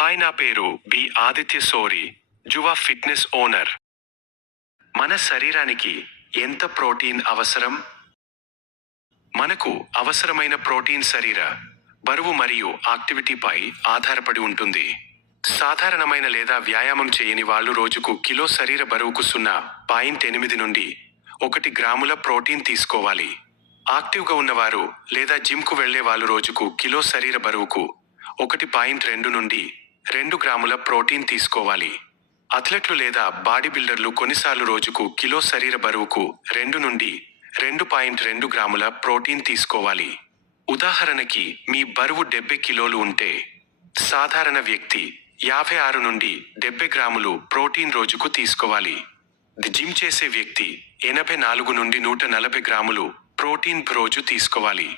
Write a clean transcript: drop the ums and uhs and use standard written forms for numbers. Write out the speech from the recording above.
Hi, నా పేరు B Aditya Sori, Juva fitness owner. మన శరీరానికి ఎంత ప్రోటీన్ అవసరం? మనకు అవసరమైన ప్రోటీన్ శరీర బరువు మరియు యాక్టివిటీపై ఆధారపడి ఉంటుంది. సాధారణమైన లేదా వ్యాయామం చేయని వాళ్ళు రోజుకు కిలో శరీర బరువుకు 0.8 నుండి 1 గ్రాముల ప్రోటీన్ తీసుకోవాలి. యాక్టివ్గా ఉన్నవారు లేదా జిమ్కు వెళ్లే వాళ్ళు రోజుకు కిలో శరీర బరువుకు 1.2 నుండి 2 గ్రాముల ప్రోటీన్ తీసుకోవాలి. అథ్లెట్లు లేదా బాడీ బిల్డర్లు కొన్నిసార్లు రోజుకు కిలో శరీర బరువుకు 2 నుండి 2.2 గ్రాముల ప్రోటీన్ తీసుకోవాలి. ఉదాహరణకి, మీ బరువు 70 కిలోలు ఉంటే సాధారణ వ్యక్తి 56 నుండి 70 గ్రాములు ప్రోటీన్ రోజుకు తీసుకోవాలి. జిమ్ చేసే వ్యక్తి 84 నుండి 140 గ్రాములు ప్రోటీన్ రోజు తీసుకోవాలి.